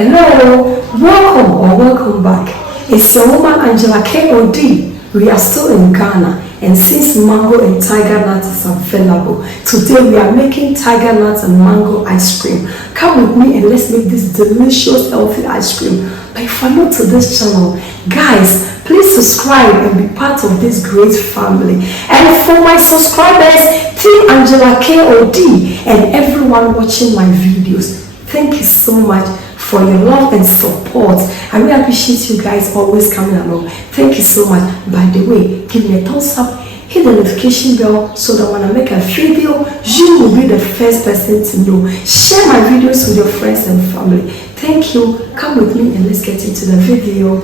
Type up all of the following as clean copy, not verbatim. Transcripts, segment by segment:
Hello, welcome or welcome back. It's your woman Angela KOD. We are still in Ghana, and since mango and tiger nut is available, today we are making tiger nut and mango ice cream. Come with me and let's make this delicious healthy ice cream. But if you're new to this channel, guys, please subscribe and be part of this great family. And for my subscribers, Team Angela KOD, and everyone watching my videos, thank you so much for your love and support. I really appreciate you guys always coming along. Thank you so much. By the way, give me a thumbs up, hit the notification bell so that when I make a video, you will be the first person to know. Share my videos with your friends and family. Thank you. Come with me and let's get into the video.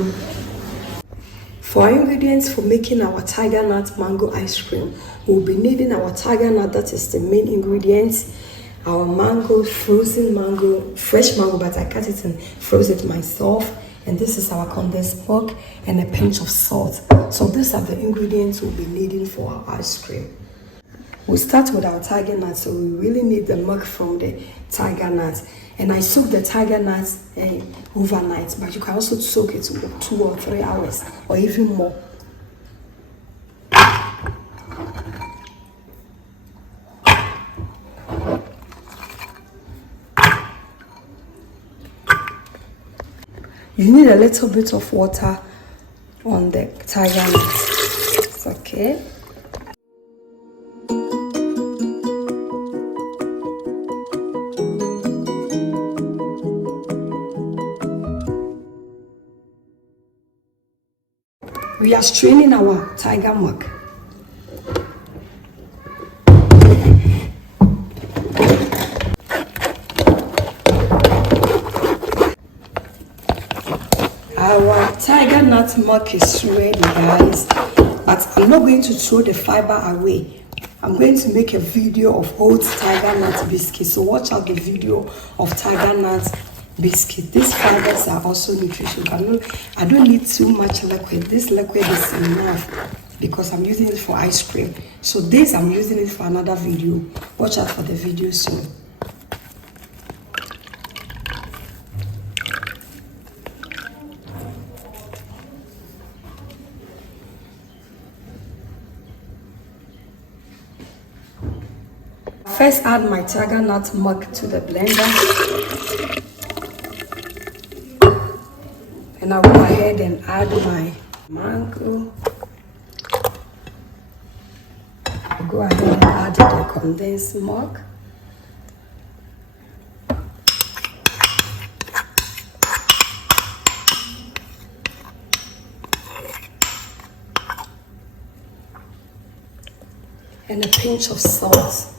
For our ingredients for making our tiger nut mango ice cream, we'll be needing our tiger nut, that is the main ingredient. Our mango, frozen mango, fresh mango, but I cut it and froze it myself. And this is our condensed milk and a pinch of salt. So these are the ingredients we'll be needing for our ice cream. We'll start with our tiger nuts. So we really need the milk from the tiger nuts. And I soak the tiger nuts overnight, but you can also soak it for 2 or 3 hours or even more. You need a little bit of water on the tiger nuts. It's okay. We are straining our tiger milk. Our tiger nut milk is ready, guys, but I'm not going to throw the fiber away. I'm going to make a video of oat tiger nut biscuit, so watch out the video of tiger nut biscuit. These fibers are also nutritious, but I don't need too much liquid. This liquid is enough because I'm using it for ice cream. So this I'm using it for another video. Watch out for the video soon. First, add my tiger nut milk to the blender, and I'll go ahead and add my mango. I'll go ahead and add the condensed milk. And a pinch of salt.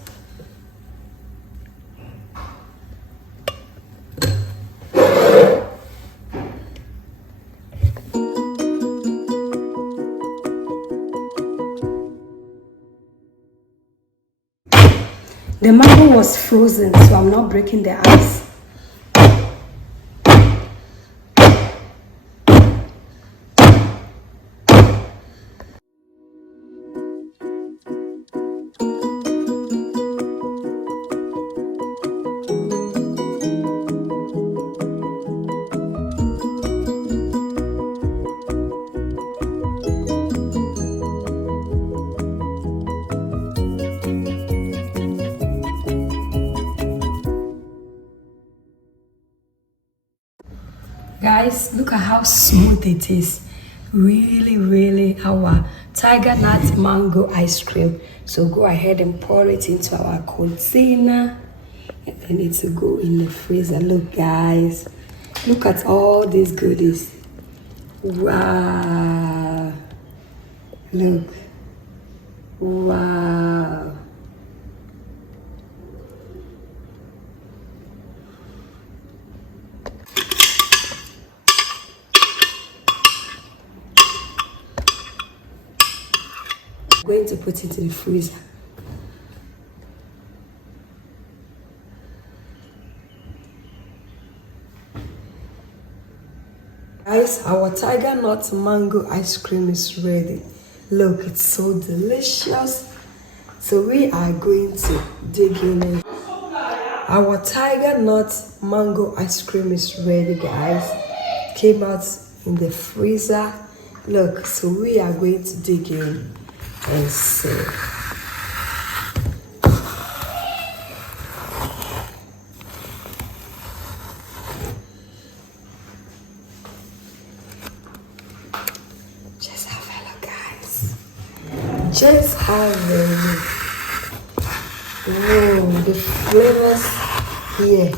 The mango was frozen, so I'm not breaking the ice. Guys, look at how smooth it is. Really our tiger nut mango ice cream. So go ahead and pour it into our container, and then it will go in the freezer. Look, guys, look at all these goodies. Wow, look, wow. Going to put it in the freezer. Guys, our tiger nut mango ice cream is ready. Look, it's so delicious. So we are going to dig in it. Our tiger nut mango ice cream is ready, guys. Came out in the freezer. Look, so we are going to dig in and see. Just have a look, guys. Just have a look. Oh, the flavors here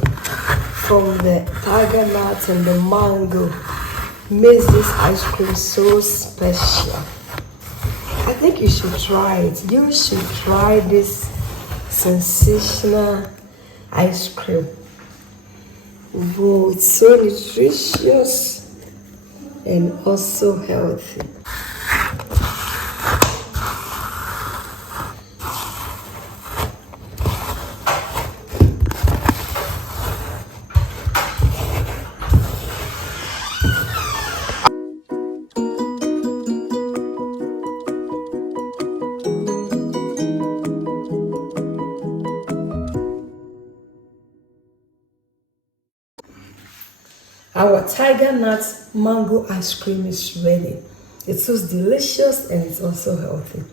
from the tiger nut and the mango makes this ice cream so special. I think you should try it. You should try this sensational ice cream. Whoa, it's so nutritious and also healthy. Our tiger nut mango ice cream is ready. It's so delicious and it's also healthy.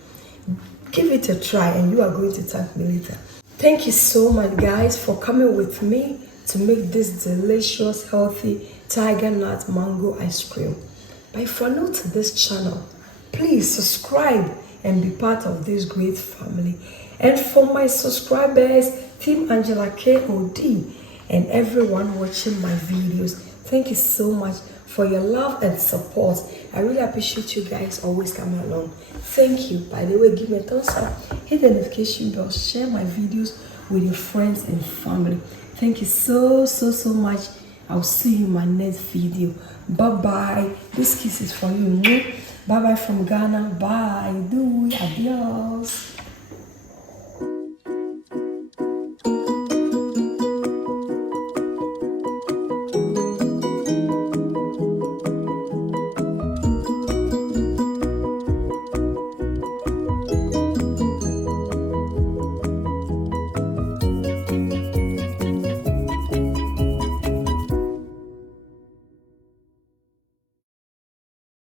Give it a try and you are going to thank me later. Thank you so much, guys, for coming with me to make this delicious, healthy tiger nut mango ice cream. But if you're new to this channel, please subscribe and be part of this great family. And for my subscribers, Team Angela KOD, and everyone watching my videos, thank you so much for your love and support. I really appreciate you guys always coming along. Thank you. By the way, give me a thumbs up, hit the notification bell, share my videos with your friends and family. Thank you so much. I'll see you in my next video. Bye bye. This kiss is for you. Bye bye from Ghana. Bye. Adios.